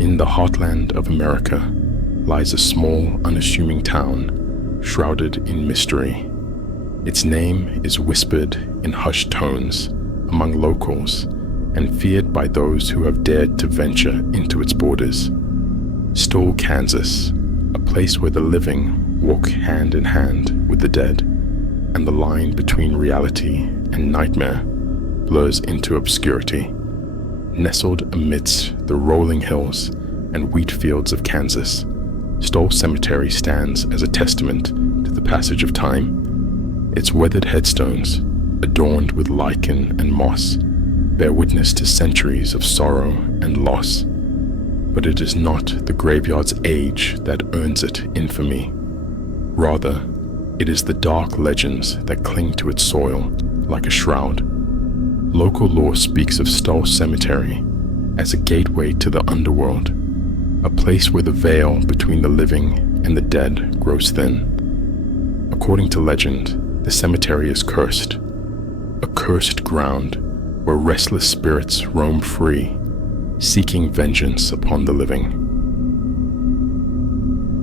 In the heartland of America lies a small, unassuming town shrouded in mystery. Its name is whispered in hushed tones among locals and feared by those who have dared to venture into its borders. Stoll, Kansas, a place where the living walk hand in hand with the dead, and the line between reality and nightmare blurs into obscurity. Nestled amidst the rolling hills and wheat fields of Kansas, Stoll Cemetery stands as a testament to the passage of time. Its weathered headstones, adorned with lichen and moss, bear witness to centuries of sorrow and loss. But it is not the graveyard's age that earns it infamy. Rather, it is the dark legends that cling to its soil like a shroud. Local lore speaks of Stoll Cemetery as a gateway to the underworld, a place where the veil between the living and the dead grows thin. According to legend, the cemetery is cursed, a cursed ground where restless spirits roam free, seeking vengeance upon the living.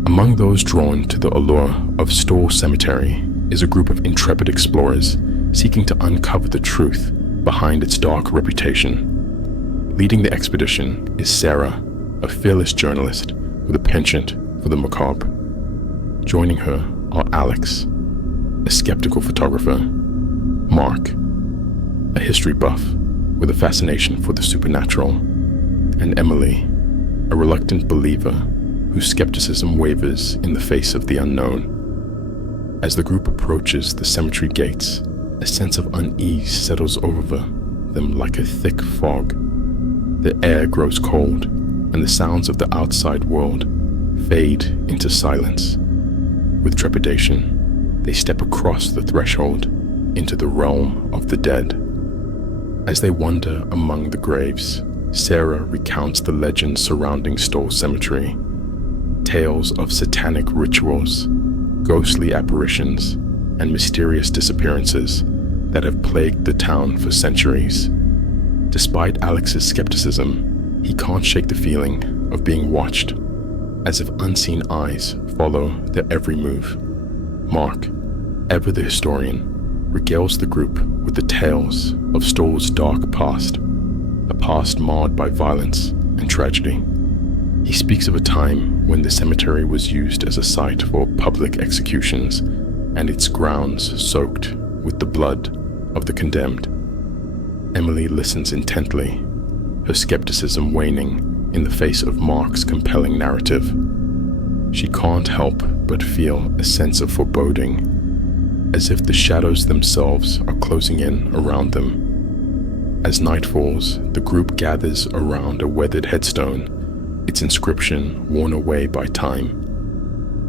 Among those drawn to the allure of Stoll Cemetery is a group of intrepid explorers seeking to uncover the truth behind its dark reputation. Leading the expedition is Sarah, a fearless journalist with a penchant for the macabre. Joining her are Alex, a skeptical photographer, Mark, a history buff with a fascination for the supernatural, and Emily, a reluctant believer whose skepticism wavers in the face of the unknown. As the group approaches the cemetery gates, a sense of unease settles over them like a thick fog. The air grows cold, and the sounds of the outside world fade into silence. With trepidation, they step across the threshold into the realm of the dead. As they wander among the graves, Sarah recounts the legends surrounding Stoll Cemetery, tales of satanic rituals, ghostly apparitions, and mysterious disappearances that have plagued the town for centuries. Despite Alex's skepticism, he can't shake the feeling of being watched, as if unseen eyes follow their every move. Mark, ever the historian, regales the group with the tales of Stoll's dark past, a past marred by violence and tragedy. He speaks of a time when the cemetery was used as a site for public executions and its grounds soaked with the blood of the condemned. Emily listens intently, her skepticism waning in the face of Mark's compelling narrative. She can't help but feel a sense of foreboding, as if the shadows themselves are closing in around them. As night falls, the group gathers around a weathered headstone, its inscription worn away by time.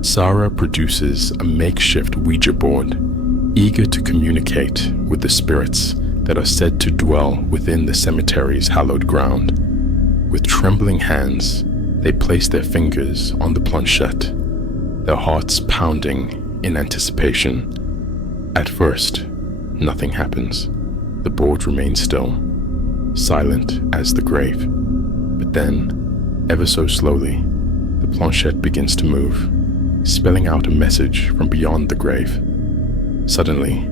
Sarah produces a makeshift Ouija board, eager to communicate with the spirits that are said to dwell within the cemetery's hallowed ground. With trembling hands, they place their fingers on the planchette, their hearts pounding in anticipation. At first, nothing happens. The board remains still, silent as the grave. But then, ever so slowly, the planchette begins to move, spelling out a message from beyond the grave. Suddenly,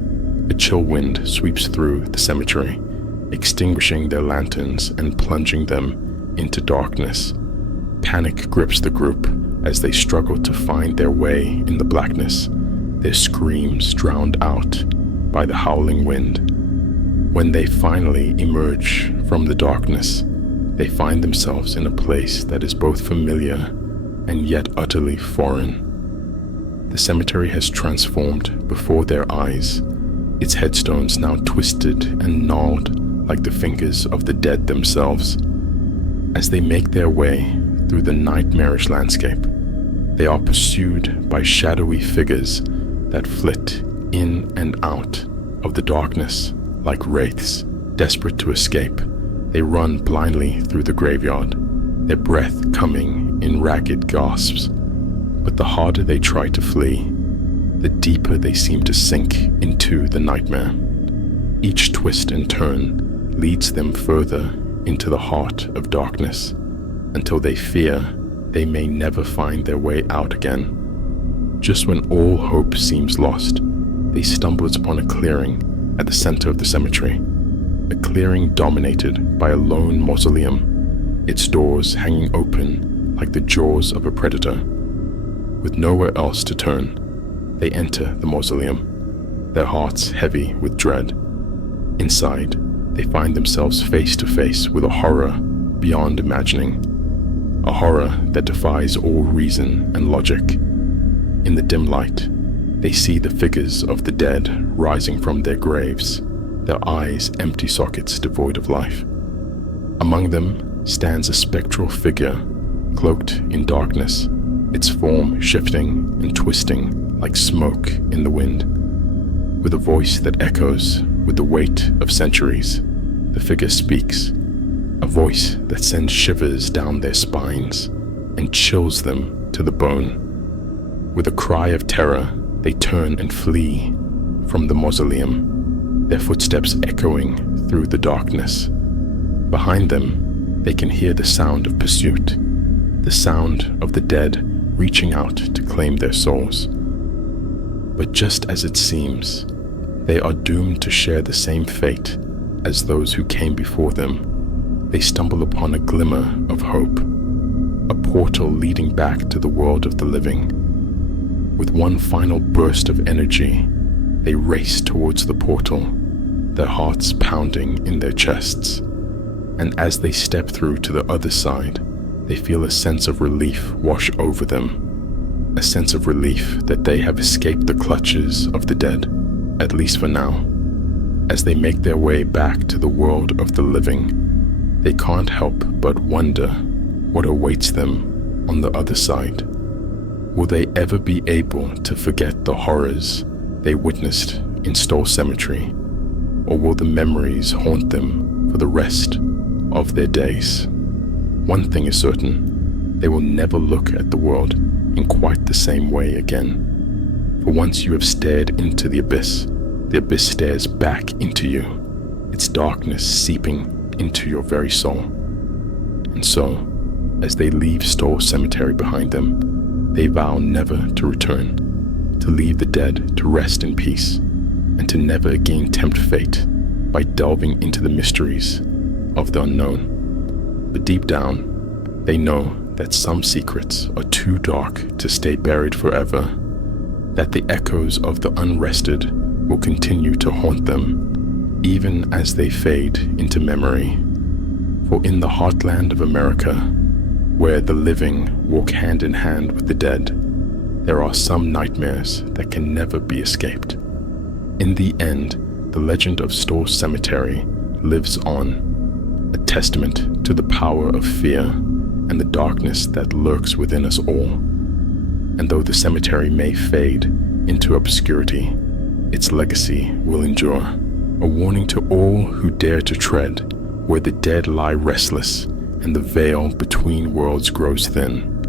a chill wind sweeps through the cemetery, extinguishing their lanterns and plunging them into darkness. Panic grips the group as they struggle to find their way in the blackness, their screams drowned out by the howling wind. When they finally emerge from the darkness, they find themselves in a place that is both familiar and yet utterly foreign. The cemetery has transformed before their eyes, its headstones now twisted and gnarled like the fingers of the dead themselves. As they make their way through the nightmarish landscape, they are pursued by shadowy figures that flit in and out of the darkness like wraiths, desperate to escape. They run blindly through the graveyard, their breath coming in ragged gasps. But the harder they try to flee, the deeper they seem to sink into the nightmare. Each twist and turn leads them further into the heart of darkness, until they fear they may never find their way out again. Just when all hope seems lost, they stumble upon a clearing at the center of the cemetery, a clearing dominated by a lone mausoleum, its doors hanging open like the jaws of a predator. With nowhere else to turn, they enter the mausoleum, their hearts heavy with dread. Inside, they find themselves face to face with a horror beyond imagining, a horror that defies all reason and logic. In the dim light, they see the figures of the dead rising from their graves, their eyes empty sockets devoid of life. Among them stands a spectral figure, cloaked in darkness, its form shifting and twisting like smoke in the wind. With a voice that echoes with the weight of centuries, the figure speaks, a voice that sends shivers down their spines and chills them to the bone. With a cry of terror, they turn and flee from the mausoleum, their footsteps echoing through the darkness. Behind them, they can hear the sound of pursuit, the sound of the dead reaching out to claim their souls. But just as it seems, they are doomed to share the same fate as those who came before them. They stumble upon a glimmer of hope, a portal leading back to the world of the living. With one final burst of energy, they race towards the portal, their hearts pounding in their chests. And as they step through to the other side, they feel a sense of relief wash over them, a sense of relief that they have escaped the clutches of the dead, at least for now. As they make their way back to the world of the living, they can't help but wonder what awaits them on the other side. Will they ever be able to forget the horrors they witnessed in Stoll Cemetery, or will the memories haunt them for the rest of their days? One thing is certain, they will never look at the world in quite the same way again. For once you have stared into the abyss stares back into you, its darkness seeping into your very soul. And so, as they leave Stoll Cemetery behind them, they vow never to return, to leave the dead to rest in peace, and to never again tempt fate by delving into the mysteries of the unknown. But deep down, they know that some secrets are too dark to stay buried forever, that the echoes of the unrested will continue to haunt them, even as they fade into memory. For in the heartland of America, where the living walk hand in hand with the dead, there are some nightmares that can never be escaped. In the end, the legend of Stoll Cemetery lives on, a testament to the power of fear and the darkness that lurks within us all. And though the cemetery may fade into obscurity, its legacy will endure, a warning to all who dare to tread where the dead lie restless and the veil between worlds grows thin.